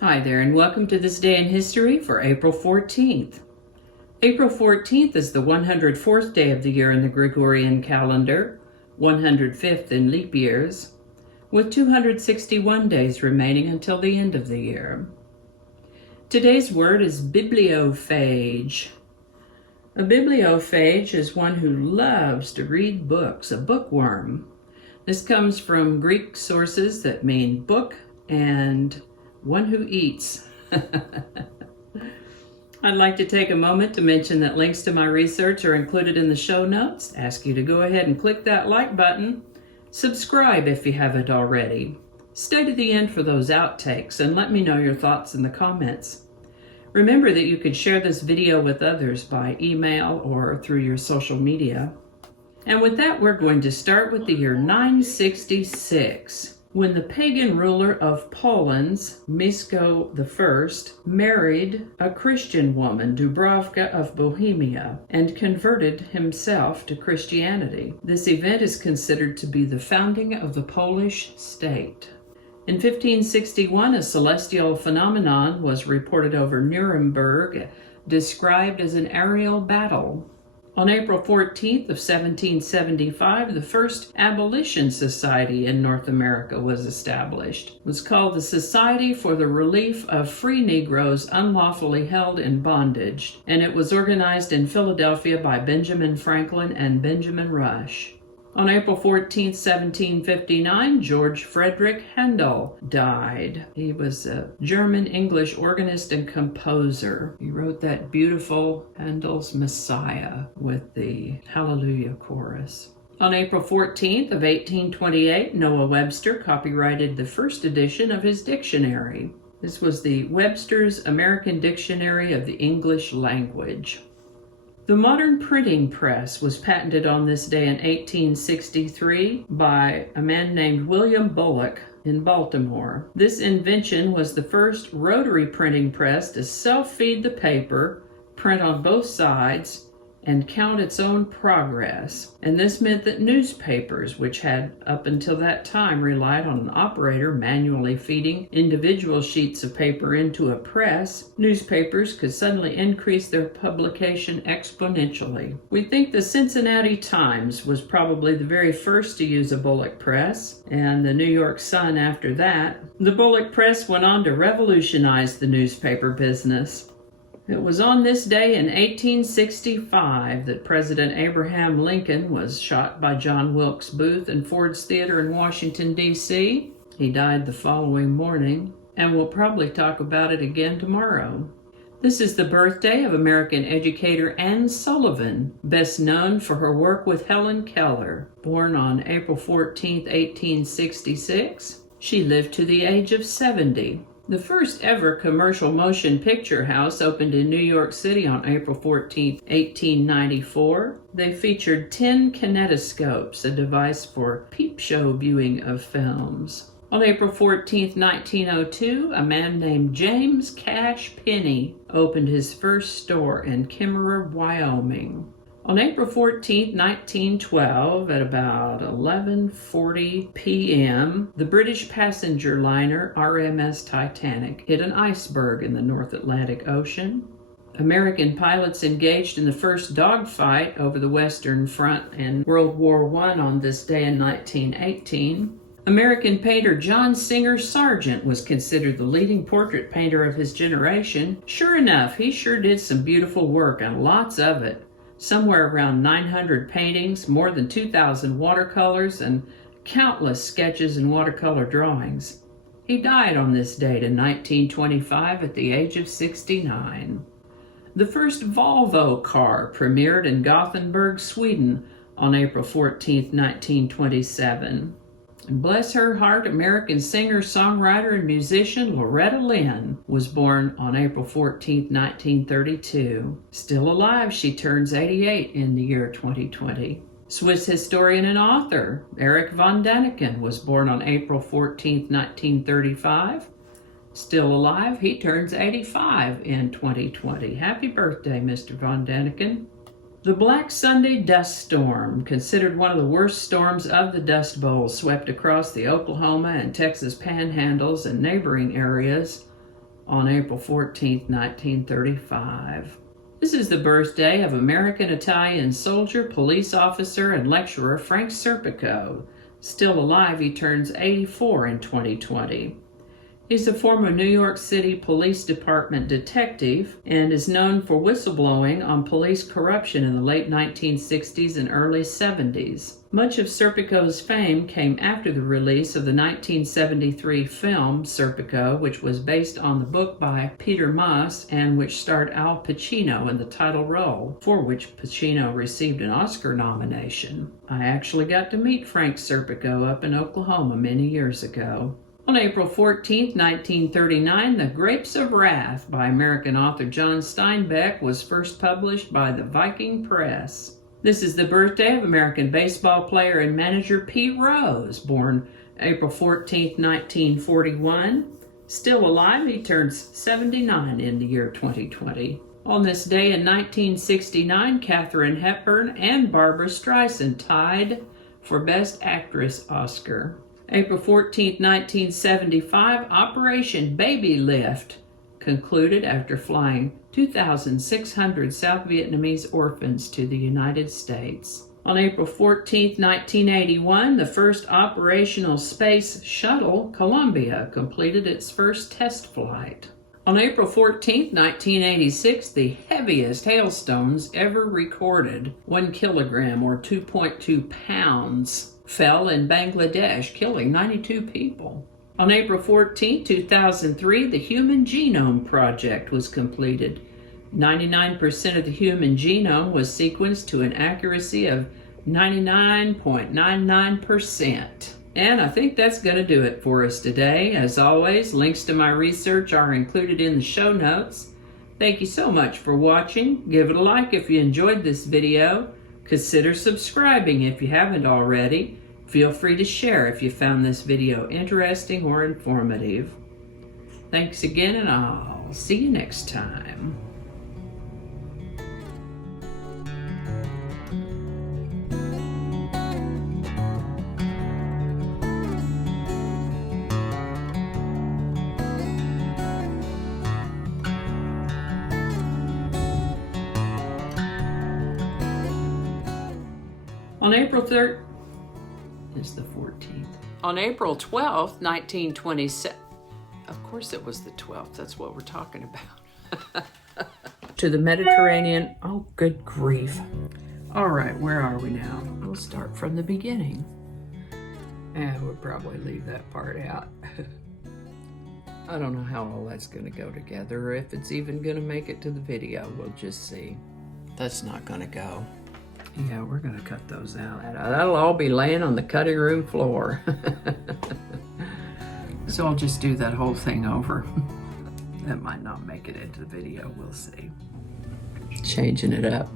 Hi there, and welcome to This Day in History for April 14th. April 14th is the 104th day of the year in the Gregorian calendar, 105th in leap years, with 261 days remaining until the end of the year. Today's word is bibliophage. A bibliophage is one who loves to read books, a bookworm. This comes from Greek sources that mean book and one who eats. I'd like to take a moment to mention that links to my research are included in the show notes. Ask you to go ahead and click that like button. Subscribe if you haven't already. Stay to the end for those outtakes and let me know your thoughts in the comments. Remember that you can share this video with others by email or through your social media. And with that, we're going to start with the year 966. When the pagan ruler of Poland, Mieszko I, married a Christian woman, Dubravka of Bohemia, and converted himself to Christianity. This event is considered to be the founding of the Polish state. In 1561, a celestial phenomenon was reported over Nuremberg, described as an aerial battle. On April 14th of 1775, the first abolition society in North America was established. It was called the Society for the Relief of Free Negroes Unlawfully Held in Bondage, and it was organized in Philadelphia by Benjamin Franklin and Benjamin Rush. On April 14, 1759, George Frideric Handel died. He was a German-English organist and composer. He wrote that beautiful Handel's Messiah with the Hallelujah chorus. On April 14th of 1828, Noah Webster copyrighted the first edition of his dictionary. This was the Webster's American Dictionary of the English Language. The modern printing press was patented on this day in 1863 by a man named William Bullock in Baltimore. This invention was the first rotary printing press to self-feed the paper, print on both sides, and count its own progress. And this meant that newspapers, which had up until that time relied on an operator manually feeding individual sheets of paper into a press, newspapers could suddenly increase their publication exponentially. We think the Cincinnati Times was probably the very first to use a Bullock press, and the New York Sun after that. The Bullock press went on to revolutionize the newspaper business. It was on this day in 1865 that President Abraham Lincoln was shot by John Wilkes Booth in Ford's Theater in Washington, D.C. He died the following morning, and we'll probably talk about it again tomorrow. This is the birthday of American educator Anne Sullivan, best known for her work with Helen Keller. Born on April 14, 1866, she lived to the age of 70. The first ever commercial motion picture house opened in New York City on April 14, 1894. They featured 10 kinetoscopes, a device for peep show viewing of films. On April 14, 1902, a man named James Cash Penney opened his first store in Kimmerer, Wyoming. On April 14, 1912, at about 11:40 p.m., the British passenger liner RMS Titanic hit an iceberg in the North Atlantic Ocean. American pilots engaged in the first dogfight over the Western Front in World War I on this day in 1918. American painter John Singer Sargent was considered the leading portrait painter of his generation. Sure enough, he sure did some beautiful work, and lots of it. Somewhere around 900 paintings, more than 2,000 watercolors, and countless sketches and watercolor drawings. He died on this date in 1925 at the age of 69. The first Volvo car premiered in Gothenburg, Sweden on April 14, 1927. And bless her heart, American singer, songwriter, and musician Loretta Lynn was born on April 14, 1932. Still alive, she turns 88 in the year 2020. Swiss historian and author Erich von Däniken was born on April 14, 1935. Still alive, he turns 85 in 2020. Happy birthday, Mr. von Däniken. The Black Sunday dust storm, considered one of the worst storms of the Dust Bowl, swept across the Oklahoma and Texas panhandles and neighboring areas on April 14, 1935. This is the birthday of American-Italian soldier, police officer, and lecturer Frank Serpico. Still alive, he turns 84 in 2020. He's a former New York City Police Department detective and is known for whistleblowing on police corruption in the late 1960s and early 70s. Much of Serpico's fame came after the release of the 1973 film Serpico, which was based on the book by Peter Maas and which starred Al Pacino in the title role, for which Pacino received an Oscar nomination. I actually got to meet Frank Serpico up in Oklahoma many years ago. On April 14, 1939, The Grapes of Wrath by American author John Steinbeck was first published by the Viking Press. This is the birthday of American baseball player and manager Pete Rose, born April 14, 1941. Still alive, he turns 79 in the year 2020. On this day in 1969, Katharine Hepburn and Barbra Streisand tied for Best Actress Oscar. April 14, 1975, Operation Babylift concluded after flying 2,600 South Vietnamese orphans to the United States. On April 14, 1981, the first operational space shuttle, Columbia, completed its first test flight. On April 14, 1986, the heaviest hailstones ever recorded, 1 kilogram or 2.2 pounds, fell in Bangladesh, killing 92 people. On April 14, 2003, the Human Genome Project was completed. 99% of the human genome was sequenced to an accuracy of 99.99%. And I think that's going to do it for us today. As always, links to my research are included in the show notes. Thank you so much for watching. Give it a like if you enjoyed this video. Consider subscribing if you haven't already. Feel free to share if you found this video interesting or informative. Thanks again, and I'll see you next time. On April 3rd, is the 14th. On April 12th, 1927, of course it was the 12th, that's what we're talking about. To the Mediterranean, oh good grief. All right, where are we now? We'll start from the beginning. And we'll probably leave that part out. I don't know how all that's gonna go together, or if it's even gonna make it to the video, we'll just see. That's not gonna go. Yeah, we're gonna cut those out. That'll all be laying on the cutting room floor. So I'll just do that whole thing over. That might not make it into the video, we'll see. Changing it up.